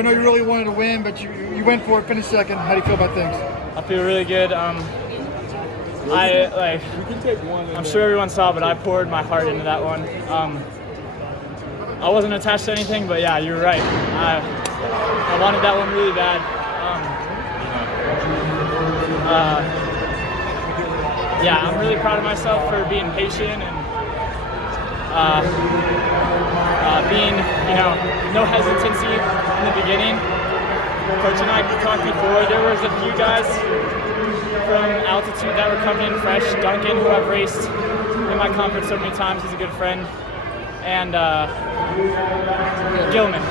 I know you really wanted to win, but you went for it, finished second. How do you feel about things? I feel really good. I'm sure everyone saw, but I poured my heart into that one. I wasn't attached to anything, but yeah, you're right. I wanted that one really bad. Yeah, I'm really proud of myself for being patient and being, no hesitancy in the beginning. Coach and I talked before. There was a few guys from altitude that were coming in fresh. Duncan, who I've raced in my conference so many times, he's a good friend, and Gilman.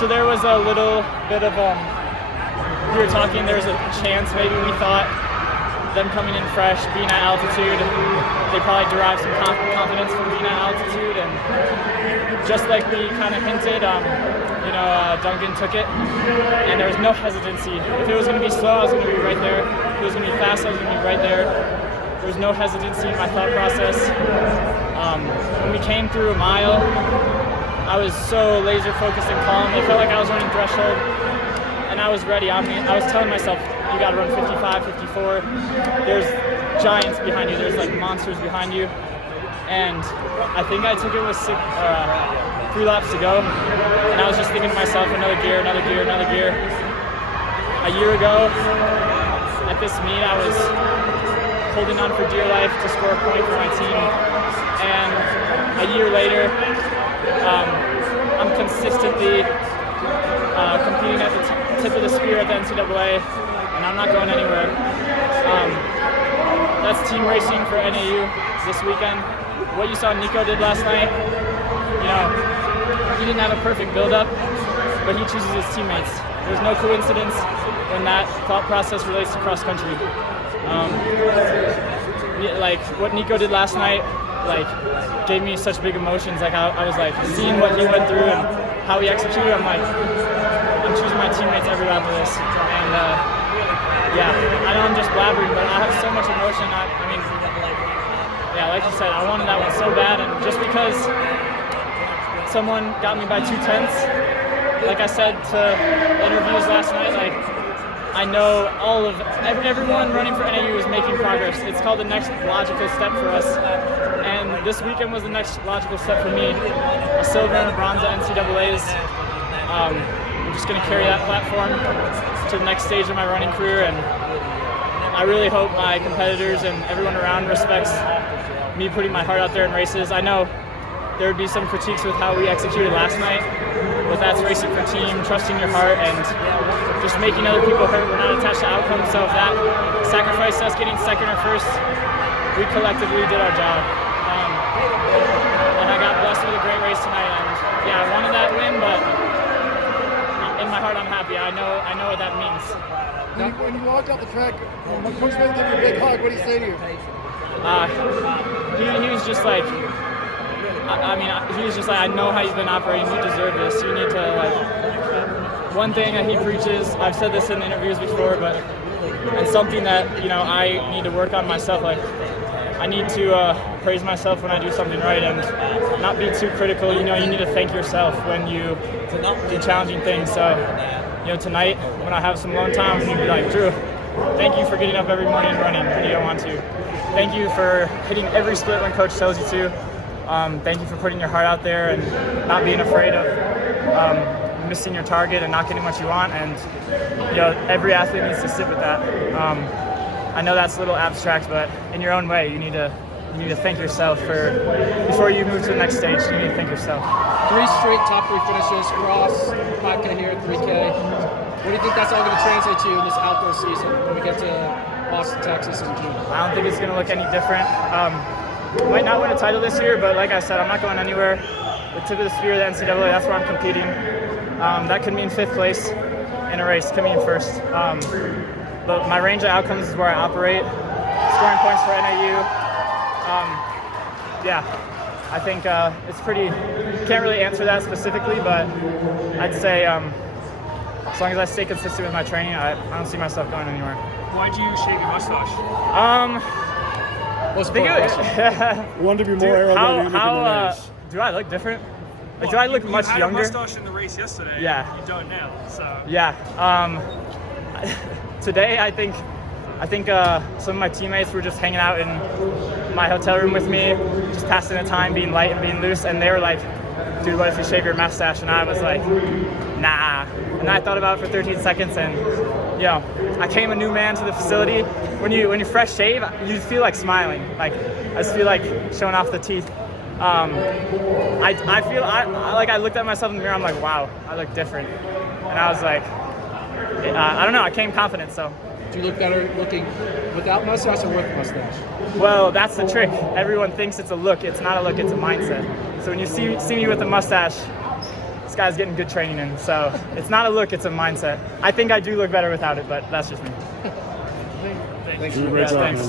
So there was a little bit of we were talking. There was a chance maybe we thought them coming in fresh, being at altitude, they probably derived some confidence from being at altitude, and just like we kind of hinted, Duncan took it, and there was no hesitancy. If it was going to be slow, I was going to be right there. If it was going to be fast, I was going to be right there. There was no hesitancy in my thought process. When we came through a mile, I was so laser focused and calm. It felt like I was running threshold, and I was ready. I was telling myself, you got to run 55, 54. There's giants behind you. There's like monsters behind you. And I think I took it with 3 laps to go. And I was just thinking to myself, another gear. A year ago, at this meet, I was holding on for dear life to score a point for my team. And a year later, I'm consistently competing at the tip of the spear at the NCAA. And I'm not going anywhere. That's team racing for NAU this weekend. What you saw Nico did last night, he didn't have a perfect build-up, but he chooses his teammates. There's no coincidence when that thought process relates to cross-country. Like what Nico did last night, gave me such big emotions. I was seeing what he went through and how he executed. I'm choosing my teammates every lap of this. And yeah, I know I'm just blabbering, but I have so much emotion. Like you said, I wanted that one so bad, and just because someone got me by 2/10, like I said to interviews last night, I know everyone running for NAU is making progress. It's called the next logical step for us, and this weekend was the next logical step for me. A silver and a bronze at NCAAs. I'm just going to carry that platform to the next stage of my running career, and I really hope my competitors and everyone around respects me putting my heart out there in races. I know there would be some critiques with how we executed last night, but that's racing for team, trusting your heart, and just making other people hurt. We're not attached to outcomes, so if that sacrificed us getting second or first, we collectively did our job. And I got blessed with a great race tonight, and yeah, I wanted that win, but in my heart I'm happy. I know what that means. When you walked out the track, when Coach Smith gave you a big hug, what did he say to you? He was just like, he was just like, I know how you've been operating. You deserve this. You need to one thing that he preaches. I've said this in interviews before, and something that I need to work on myself. I need to praise myself when I do something right and not be too critical. You need to thank yourself when you do challenging things. So, tonight when I have some alone time, I'm gonna be like, Drew, thank you for getting up every morning and running when you don't want to. Thank you for hitting every split when coach tells you to. Thank you for putting your heart out there and not being afraid of missing your target and not getting what you want. And every athlete needs to sit with that. I know that's a little abstract, but in your own way, you need to thank yourself before you move to the next stage. You need to thank yourself. 3 straight top 3 finishes, cross, 5K here, 3K. What do you think that's all going to translate to in this outdoor season when we get to Austin, Texas in June? I don't think it's going to look any different. Might not win a title this year, but like I said, I'm not going anywhere. The tip of the spear, the NCAA, that's where I'm competing. That could mean 5th place in a race, could mean 1st. But my range of outcomes is where I operate. Scoring points for NAU. I think it's pretty, can't really answer that specifically, but I'd say as long as I stay consistent with my training, I don't see myself going anywhere. Why'd you shave your mustache? Wanted to be more aerodynamic in the race. Do I look different? Like, do I look much you had younger? a mustache in the race yesterday. Yeah. You don't now. So. Yeah. Today, I think some of my teammates were just hanging out in my hotel room with me, just passing the time, being light and being loose, and they were like, dude, what if you shave your mustache? And I was like, nah. And I thought about it for 13 seconds, and you know, I came a new man to the facility. When you fresh shave, you feel like smiling. Like, I just feel like showing off the teeth. I looked at myself in the mirror, I'm like, wow, I look different. And I was like, I don't know, I came confident, so. Do you look better looking without mustache or with mustache? Well, that's the trick. Everyone thinks it's a look. It's not a look, it's a mindset. So when you see me with a mustache, this guy's getting good training in. So it's not a look, it's a mindset. I think I do look better without it, but that's just me. Thanks. Yeah, thanks.